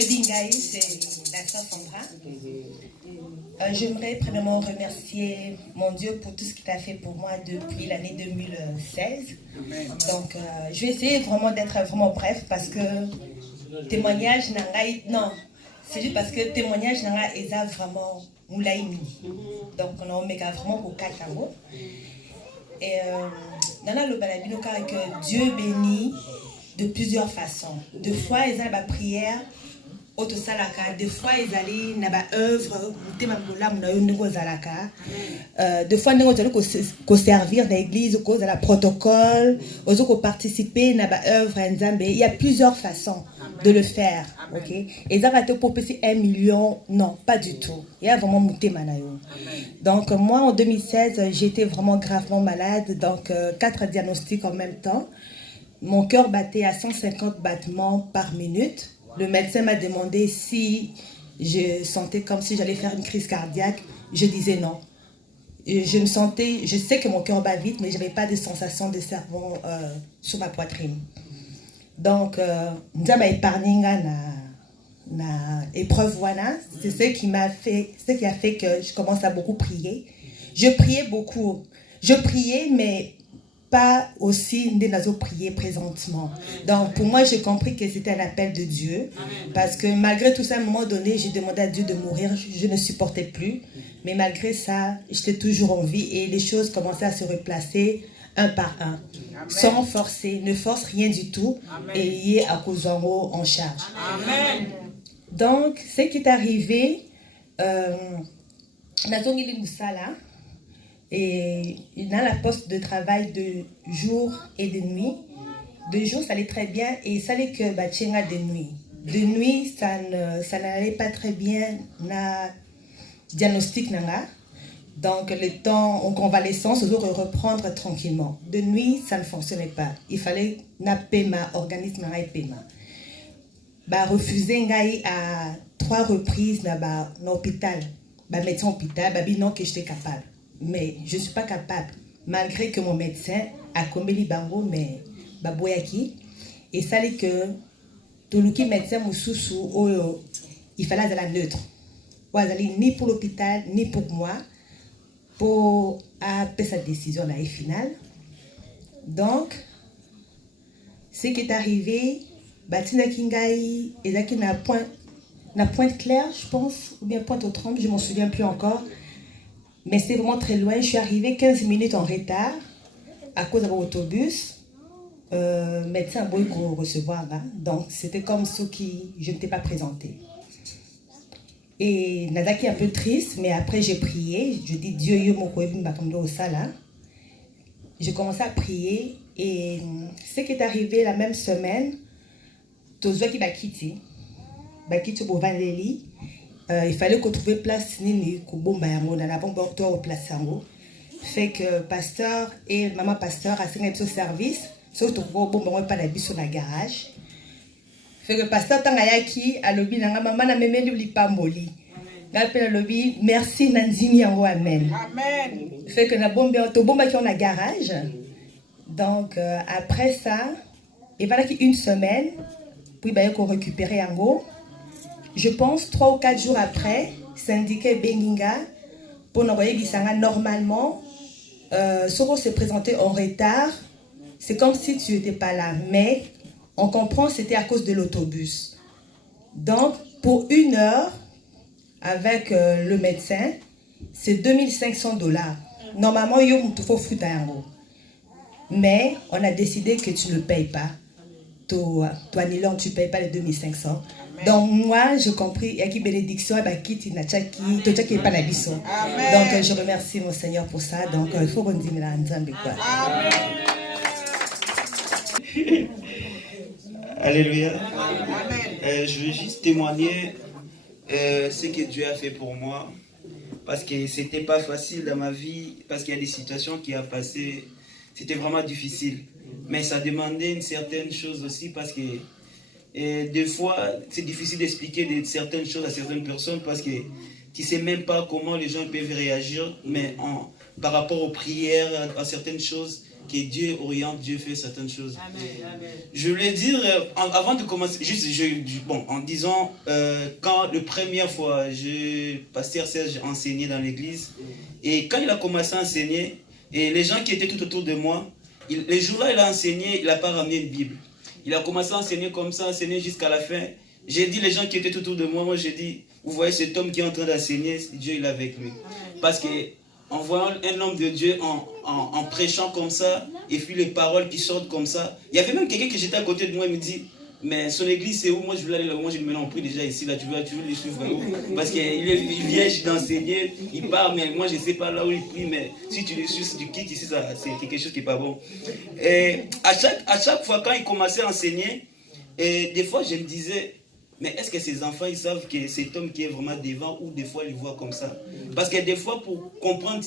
Bingaï, c'est la sœur Sandra. J'aimerais premièrement remercier mon Dieu pour tout ce qu'il a fait pour moi depuis l'année 2016. Donc, je vais essayer vraiment d'être vraiment bref parce que témoignage non, c'est juste parce que témoignage n'a est vraiment moulaïmi. Donc, on a vraiment pour Katamo. Et dans le balabino que Dieu bénit de plusieurs façons. Deux fois, ils ont la prière. Auto salaka, des fois ils allaient na ba œuvre tema mola mona yo ndeko zalaka des fois ndeko zalo ko servir dans l'église ko za la protocole ozo ko participer na ba œuvre nzambe. Il y a plusieurs façons de le faire. OK, et ça va te proposer 1 million, non, pas du tout. Il y a vraiment mutema na yo. Donc moi en 2016 j'étais vraiment gravement malade, donc 4 diagnostics en même temps. Mon cœur battait à 150 battements par minute. Le médecin m'a demandé si je sentais comme si j'allais faire une crise cardiaque. Je disais non. Je sais que mon cœur bat vite, mais je n'avais pas de sensation de serpent sur ma poitrine. Donc, nous avons épargné na épreuve wana. C'est ce qui a fait que je commence à beaucoup prier. Je priais beaucoup. Je priais, mais pas aussi de prier présentement. Donc pour moi, j'ai compris que c'était un appel de Dieu. Parce que malgré tout ça, à un moment donné, j'ai demandé à Dieu de mourir. Je ne supportais plus. Mais malgré ça, j'étais toujours en vie et les choses commençaient à se replacer un par un. Amen. Sans forcer, ne force rien du tout. Amen. Et y est à cause en charge. Amen. Donc, ce qui est arrivé, Nazongili Moussala, et dans la poste de travail de jour et de nuit. De jour, ça allait très bien et ça allait que Batchenga de nuit. De nuit, ça n'allait pas très bien na diagnostic nanga. Donc le temps en convalescence, on doit reprendre tranquillement. De nuit, ça ne fonctionnait pas. Il fallait na pema, organisme na pema. Bah refuser ngai à 3 reprises na l'hôpital. Bah médecin hôpital, bah non que j'étais capable. Mais je ne suis pas capable, malgré que mon médecin a commis bango, mais baboyaki. Et ça dit que tout le médecin moussou, il fallait être la neutre. Ni pour l'hôpital, ni pour moi, pour appeler sa décision là, et finale. Donc, ce qui est arrivé, Batina Kingai, et là qui n'a pointe claire, je pense, ou bien pointe au trompe, je ne m'en souviens plus encore. Mais c'est vraiment très loin. Je suis arrivée 15 minutes en retard à cause de l'autobus. Médecin a beau recevoir. Hein? Donc, c'était comme ceux qui je ne t'ai pas présenté. Et Nadaki est un peu triste, mais après j'ai prié. Je dis Dieu, j'ai commencé à prier. Et ce qui est arrivé la même semaine, Tozo qui Bakiti Bovaneli. Il fallait qu'on trouve place nini kubomba yango na bomba to place yango fait que pasteur et maman pasteur a signé ce service surtout pour bomba pas la biso na garage fait que pasteur tangayaki a lobby na maman na memeli lipamboli ngapela lobby merci nanzini yango amen amen fait que na bomba to bomba qui on a garage donc après ça il fallait qu'une semaine puis bah qu'on récupérer yango. Je pense 3 ou 4 jours après, syndicat Benginga, pour nous voyez normalement, Soro s'est présenté en retard. C'est comme si tu n'étais pas là. Mais on comprend que c'était à cause de l'autobus. Donc, pour 1 heure, avec le médecin, c'est $2500. Normalement, il faut foutre un euro. Mais on a décidé que tu ne le payes pas. Toi, Nilon, tu ne payes pas les 2500. Donc moi, j'ai compris, il y a qui bénédiction, donc je remercie mon Seigneur pour ça. Donc il faut qu'on dise là quoi. Alléluia. Je veux juste témoigner ce que Dieu a fait pour moi. Parce que c'était pas facile dans ma vie, parce qu'il y a des situations qui ont passé, c'était vraiment difficile. Mais ça demandait une certaine chose aussi, parce que et des fois, c'est difficile d'expliquer certaines choses à certaines personnes parce que tu ne sais même pas comment les gens peuvent réagir, mais par rapport aux prières, à certaines choses, que Dieu oriente, Dieu fait certaines choses. Je voulais dire, avant de commencer, juste en disant, quand la première fois, Pasteur Serge enseignait dans l'église, et quand il a commencé à enseigner, et les gens qui étaient tout autour de moi, les jours-là, il a enseigné, il n'a pas ramené une Bible. Il a commencé à enseigner comme ça, enseigner jusqu'à la fin. J'ai dit, les gens qui étaient tout autour de moi, j'ai dit, vous voyez cet homme qui est en train d'enseigner, Dieu il est avec lui. Parce qu'en voyant un homme de Dieu en prêchant comme ça, et puis les paroles qui sortent comme ça, il y avait même quelqu'un qui j'étais à côté de moi, il me dit, mais son église c'est où? Moi je voulais aller là, moi je me l'en prie déjà ici, là, tu veux les suivre où? Parce qu'il vient d'enseigner, il part, mais moi je ne sais pas là où il prie, mais si tu le suis, si tu quittes ici, c'est quelque chose qui n'est pas bon. Et à chaque fois quand il commençait à enseigner, et des fois je me disais, mais est-ce que ces enfants, ils savent que cet homme qui est vraiment devant, ou des fois, ils voient comme ça? Parce que des fois, pour comprendre,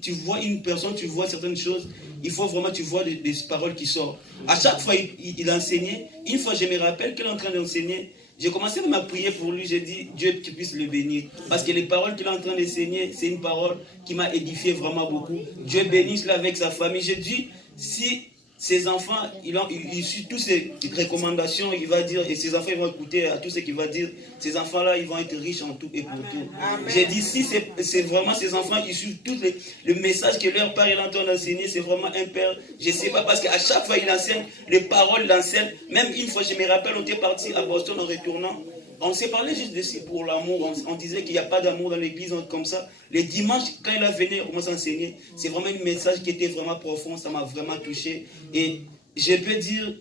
tu vois une personne, tu vois certaines choses, il faut vraiment, tu vois des paroles qui sortent. À chaque fois, il enseignait. Une fois, je me rappelle qu'il est en train d'enseigner. J'ai commencé à prier pour lui, j'ai dit, Dieu, tu puisses le bénir. Parce que les paroles qu'il est en train d'enseigner, c'est une parole qui m'a édifié vraiment beaucoup. Dieu bénisse-le avec sa famille. J'ai dit, si ces enfants, il suit toutes ces recommandations, il va dire, et ces enfants ils vont écouter à tout ce qu'il va dire, ces enfants-là, ils vont être riches en tout et pour tout. J'ai dit, si c'est vraiment ces enfants, ils suivent tout le message que leur père est en train d'enseigner, c'est vraiment un père, je ne sais pas, parce qu'à chaque fois il enseigne, les paroles l'enseignent. Même une fois, je me rappelle, on était parti à Boston en retournant. On s'est parlé juste de pour l'amour. On disait qu'il n'y a pas d'amour dans l'église, comme ça. Les dimanches, quand il a venu, on commence à enseigner. C'est vraiment un message qui était vraiment profond. Ça m'a vraiment touché. Et je peux dire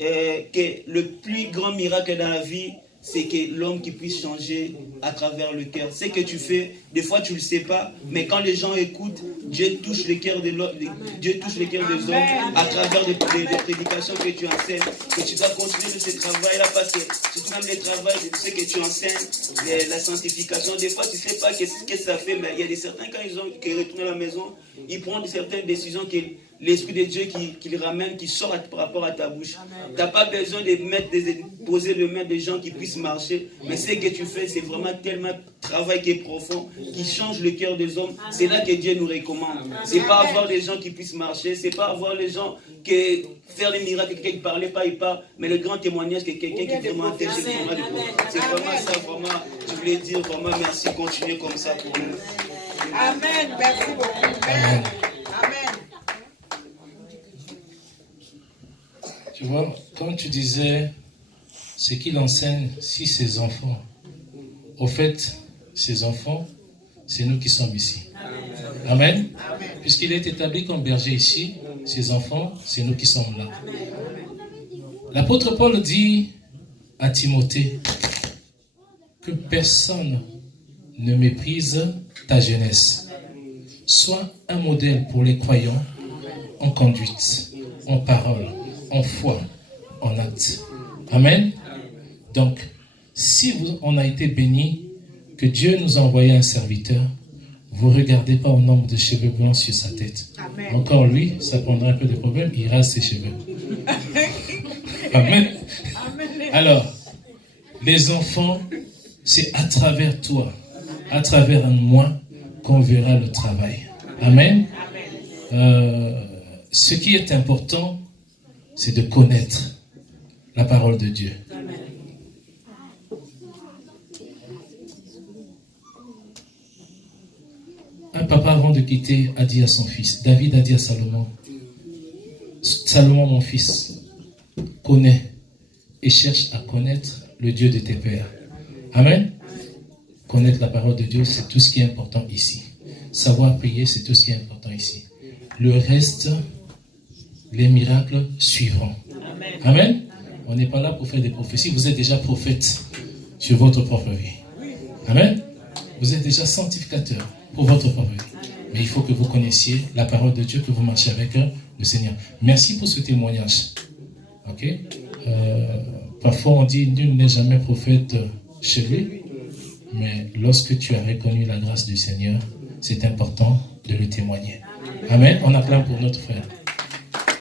que le plus grand miracle dans la vie, c'est que l'homme qui puisse changer à travers le cœur. Ce que tu fais, des fois tu ne le sais pas, mais quand les gens écoutent, Dieu touche le cœur de l'homme, Dieu touche le cœur des hommes à travers des prédications que tu enseignes. Que tu dois continuer de ce travail-là, parce que surtout même le travail, ce que tu enseignes, la sanctification, des fois tu ne sais pas ce que ça fait, mais il y a certains, quand ils ont retourné à la maison, ils prennent certaines décisions que l'Esprit de Dieu qui les ramène, qui sort par rapport à ta bouche. Tu n'as pas besoin de poser les mains des gens qui puissent marcher, mais ce que tu fais, c'est vraiment tellement travail qui est profond, qui change le cœur des hommes. C'est là que Dieu nous recommande. C'est pas avoir des gens qui puissent marcher, c'est pas avoir les gens qui faire les miracles, quelqu'un qui ne parlait pas, il parle, mais le grand témoignage, que quelqu'un qui est vraiment intéressé. C'est vraiment ça, vraiment, je voulais dire vraiment merci, continuez comme ça pour nous. Amen, merci beaucoup. Amen. Amen. Tu vois, comme tu disais, ce qu'il enseigne, si ses enfants, au fait, ces enfants, c'est nous qui sommes ici. Amen. Amen. Puisqu'il est établi comme berger ici, ses enfants, c'est nous qui sommes là. L'apôtre Paul dit à Timothée que personne ne méprise ta jeunesse. Sois un modèle pour les croyants en conduite, en parole, en foi, en acte. Amen. Donc, si on a été béni, que Dieu nous a envoyé un serviteur, vous ne regardez pas au nombre de cheveux blancs sur sa tête. Amen. Encore lui, ça prendra un peu de problème, il rase ses cheveux. Amen. Alors, les enfants, c'est à travers toi, à travers moi, qu'on verra le travail. Amen. Ce qui est important, c'est de connaître la parole de Dieu. Un papa, avant de quitter, a dit à son fils, David a dit à Salomon, Salomon, mon fils, connais et cherche à connaître le Dieu de tes pères. Amen. Connaître la parole de Dieu, c'est tout ce qui est important ici. Savoir prier, c'est tout ce qui est important ici. Le reste, les miracles suivront. Amen. Amen. On n'est pas là pour faire des prophéties. Vous êtes déjà prophète sur votre propre vie. Amen. Vous êtes déjà sanctificateur pour votre propre vie. Mais il faut que vous connaissiez la parole de Dieu, que vous marchiez avec le Seigneur. Merci pour ce témoignage. Ok. Parfois on dit nul n'est jamais prophète chez lui. Mais lorsque tu as reconnu la grâce du Seigneur, c'est important de le témoigner. Amen. On acclame pour notre frère.